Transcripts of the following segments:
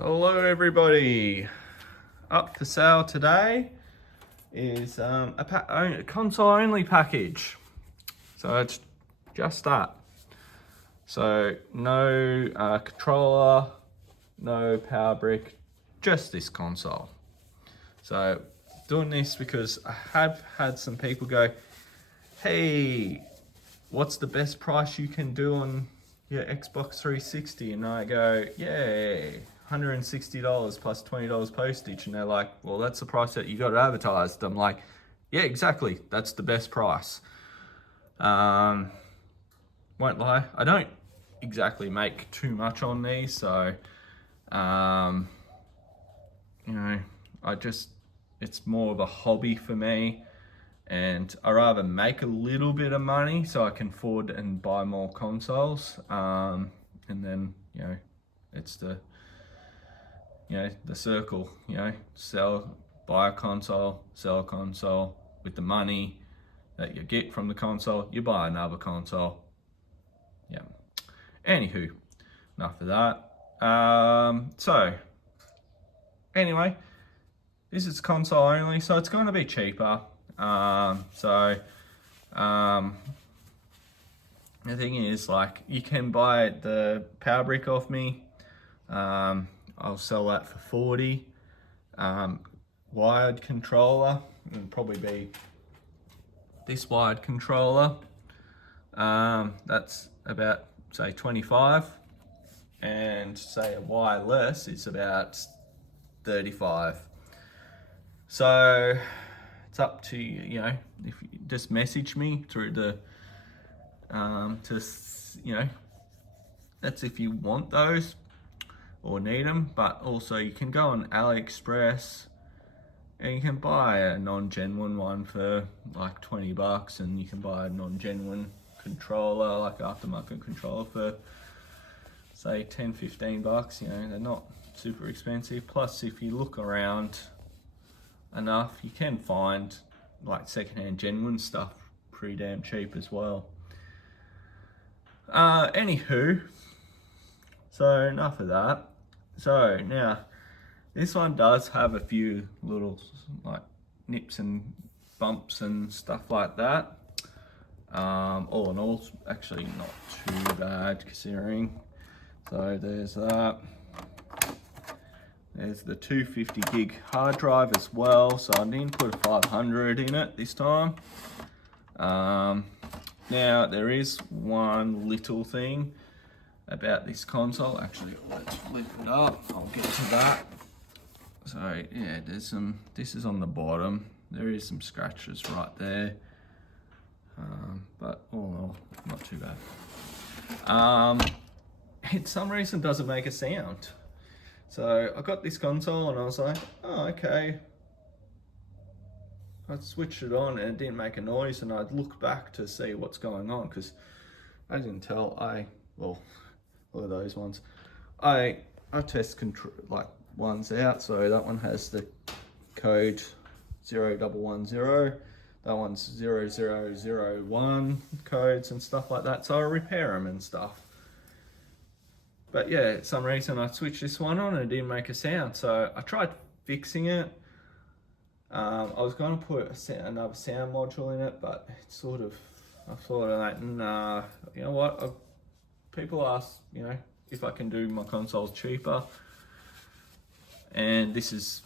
Hello everybody! Up for sale today is a console only package. So it's just that. So no controller, no power brick, just this console. So doing this because I have had some people go, hey, what's the best price you can do on your Xbox 360? And I go, yeah, $160 plus $20 postage. And they're like, well, that's the price that you got advertised. I'm like, yeah, exactly. That's the best price. Won't lie, I don't exactly make too much on these. So, it's more of a hobby for me. And I rather make a little bit of money so I can afford and buy more consoles. And then, it's the circle, buy a console, sell a console. With the money that you get from the console, you buy another console. Yeah. Anywho, enough of that. So, anyway, this is console only, so it's going to be cheaper. The thing is, like, you can buy the power brick off me. I'll sell that for 40. Wired controller, it'll probably be this wired controller. That's about, say, 25. And say a wireless, it's about 35. So it's up to you, if you just message me through the, that's if you want those or need them. But also you can go on AliExpress and you can buy a non-genuine one for like $20, and you can buy a non-genuine controller, like aftermarket controller, for say $10-15. They're not super expensive. Plus, if you look around enough, you can find like secondhand genuine stuff pretty damn cheap as well. Anywho, so enough of that. So now this one does have a few little like nips and bumps and stuff like that. All in all, it's actually not too bad considering. So there's that. There's the 250 gig hard drive as well. So I didn't put a 500 in it this time. Now there is one little thing about this console. Actually, let's flip it up. I'll get to that. So yeah, this is on the bottom. There is some scratches right there. But all in all, not too bad. It some reason doesn't make a sound. So I got this console and I was like, oh, okay. I switched it on and it didn't make a noise, and I'd look back to see what's going on because I didn't tell. Well, look at those ones. I test like ones out. So that one has the code 0110. That one's 0001 codes and stuff like that. So I repair them and stuff. But yeah, for some reason I switched this one on and it didn't make a sound. So I tried fixing it. I was going to put another sound module in it, but it's sort of, I thought like, nah, you know what? People ask, if I can do my consoles cheaper. And this is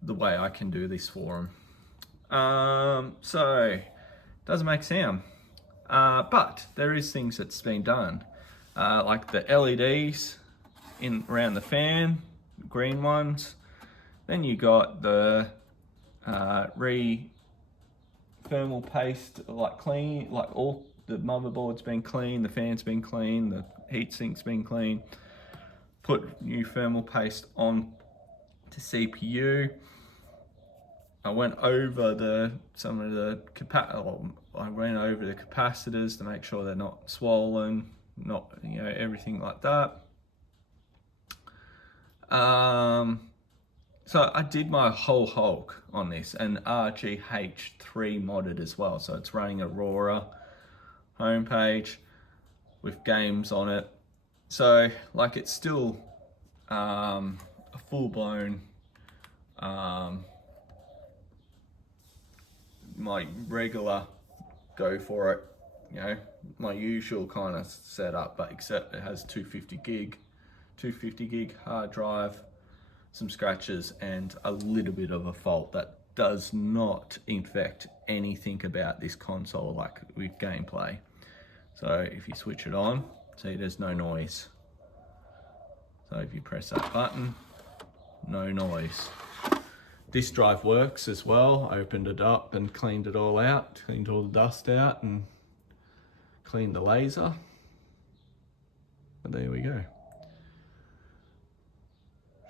the way I can do this for them. So, doesn't make sound. But there is things that's been done. Like the LEDs around the fan, green ones. Then you got the thermal paste, like clean, like all the motherboard's been clean, the fan's been clean, the heatsink's been clean. Put new thermal paste on to CPU. I went over I went over the capacitors to make sure they're not swollen, not everything like that. So I did my whole Hulk on this, and RGH3 modded as well. So it's running Aurora homepage with games on it. So like it's still a full-blown my regular go for it, you know, my usual kind of setup, but except it has 250 gig hard drive, some scratches, and a little bit of a fault that does not infect anything about this console like with gameplay. So if you switch it on, see there's no noise. So if you press that button, no noise. This drive works as well. I opened it up and cleaned it all out, cleaned all the dust out and cleaned the laser. But there we go.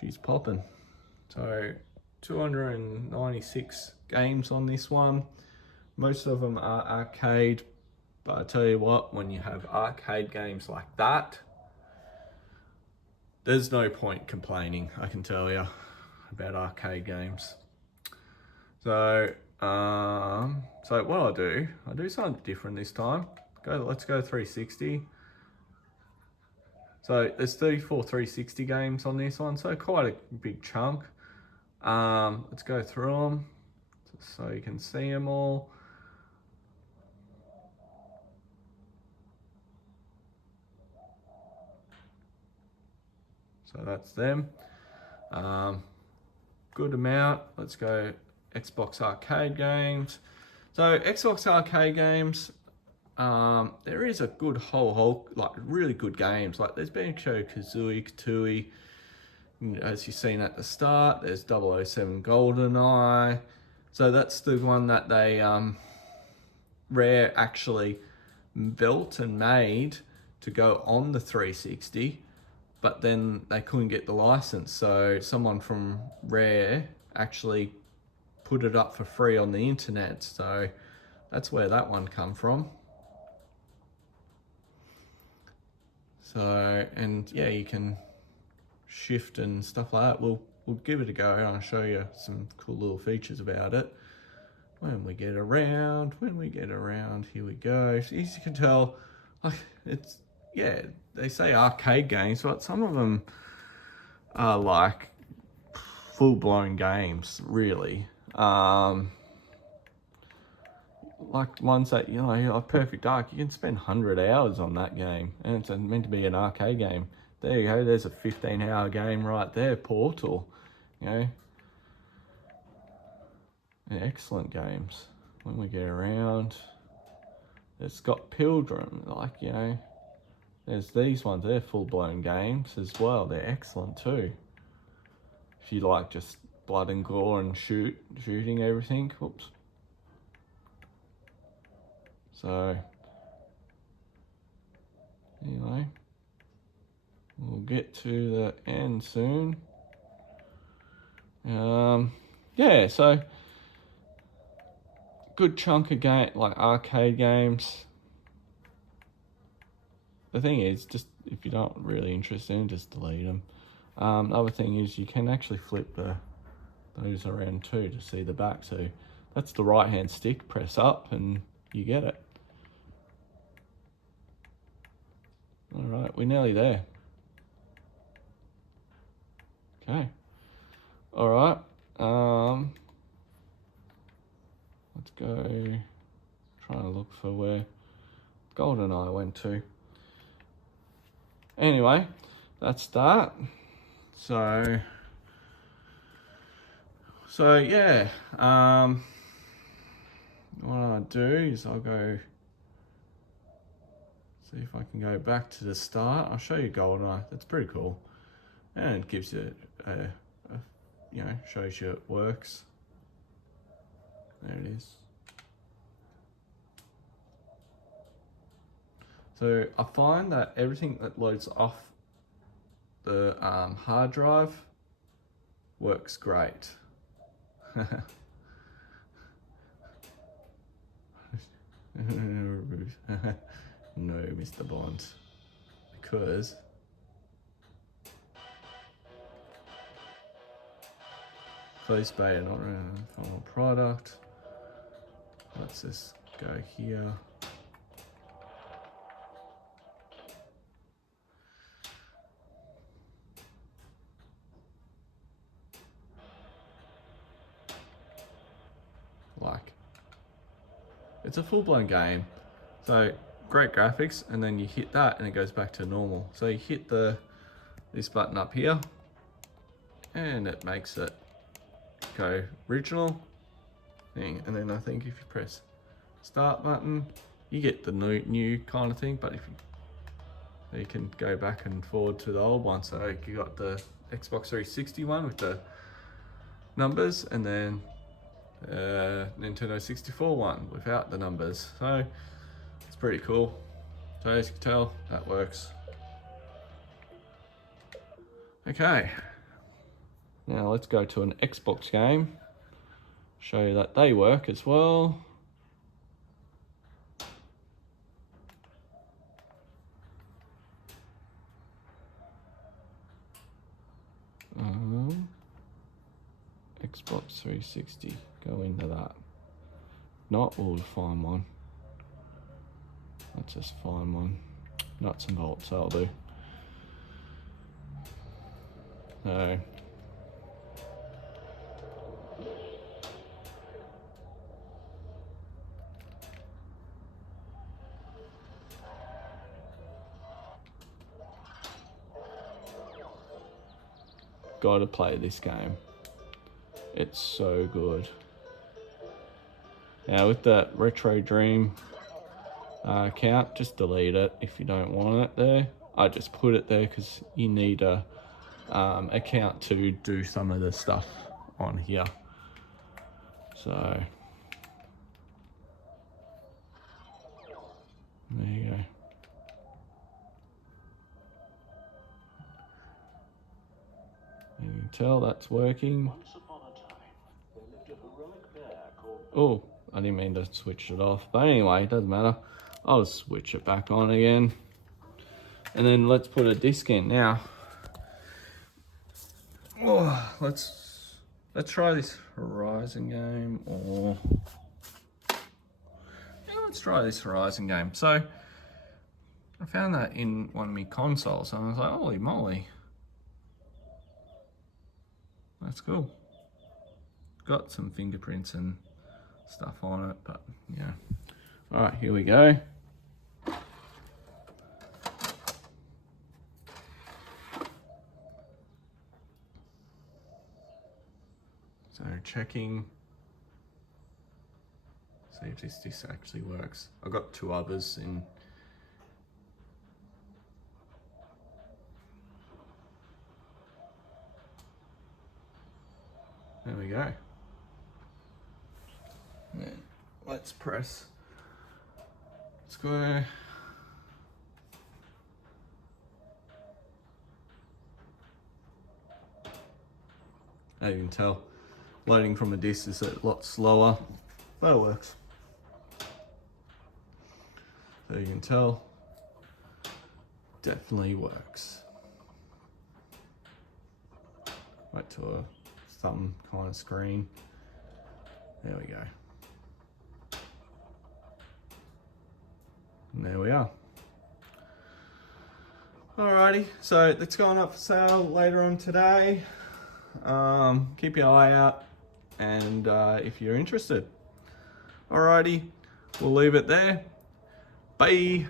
She's popping. So 296 games on this one. Most of them are arcade, but I tell you what, when you have arcade games like that, there's no point complaining, I can tell you, about arcade games. So what I'll do something different this time. Let's go 360. So there's 34 360 games on this one, so quite a big chunk. Let's go through them so you can see them all. So that's them. Good amount. Let's go Xbox arcade games. So Xbox arcade games, there is a good whole like really good games. Like there's Banjo-Kazooie, Katooie, as you've seen at the start. There's 007 GoldenEye. So that's the one that they Rare actually built and made to go on the 360, but then they couldn't get the license. So someone from Rare actually put it up for free on the internet. So that's where that one come from. So, and yeah, you can shift and stuff like that. We'll give it a go and I'll show you some cool little features about it. When we get around, here we go. As you can tell, like it's, yeah, they say arcade games, but some of them are like full-blown games, really. Like ones that, you know, like Perfect Dark, you can spend 100 hours on that game, and it's meant to be an arcade game. There you go, there's a 15-hour game right there, Portal, you know. Excellent games. When we get around, there's Scott Pilgrim, like, you know, there's these ones, they're full-blown games as well. They're excellent too. If you like just blood and gore and shooting everything. Whoops. So, anyway, we'll get to the end soon. Yeah, so good chunk of game, like arcade games. The thing is, just if you're not really interested in, just delete them. The other thing is you can actually flip those around too to see the back. So that's the right hand stick, press up and you get it. All right, we're nearly there. Okay. All right. Let's go. Trying to look for where GoldenEye went to. Anyway, that's that. So yeah. What I'll do is I'll go see if I can go back to the start. I'll show you GoldenEye. That's pretty cool, and it gives you you know, shows you it works. There it is. So I find that everything that loads off the hard drive works great. No, Mr. Bond, because close beta, not final product. Let's just go here. Like, it's a full-blown game. So great graphics, and then you hit that and it goes back to normal. So you hit this button up here and it makes it go original thing. And then I think if you press start button, you get the new kind of thing, but if you can go back and forward to the old one. So you got the Xbox 360 one with the numbers, and then Nintendo 64 one without the numbers. So it's pretty cool. So as you can tell, that works. Okay, now let's go to an Xbox game, show you that they work as well. Xbox 360, go into that. Not, we'll find one. Let's just find one. Nuts and bolts, that'll do. So, gotta play this game. It's so good. Now with that Retro Dream account, just delete it if you don't want it there. I just put it there because you need a account to do some of the stuff on here. So there you go. You can tell that's working. Oh, I didn't mean to switch it off. But anyway, it doesn't matter. I'll just switch it back on again. And then let's put a disc in now. Oh, let's try this Horizon game, or yeah, let's try this Horizon game. So I found that in one of my consoles and I was like, holy moly. That's cool. Got some fingerprints and stuff on it, but yeah. All right, here we go. So checking, see if this disc actually works. I've got two others in. There we go. Then let's press square. As you can tell, loading from a disc is a lot slower, but it works. So you can tell, definitely works. Right to a thumb kind of screen. There we go. And there we are. Alrighty, so it's going up for sale later on today. Keep your eye out, and if you're interested. Alrighty, we'll leave it there. Bye.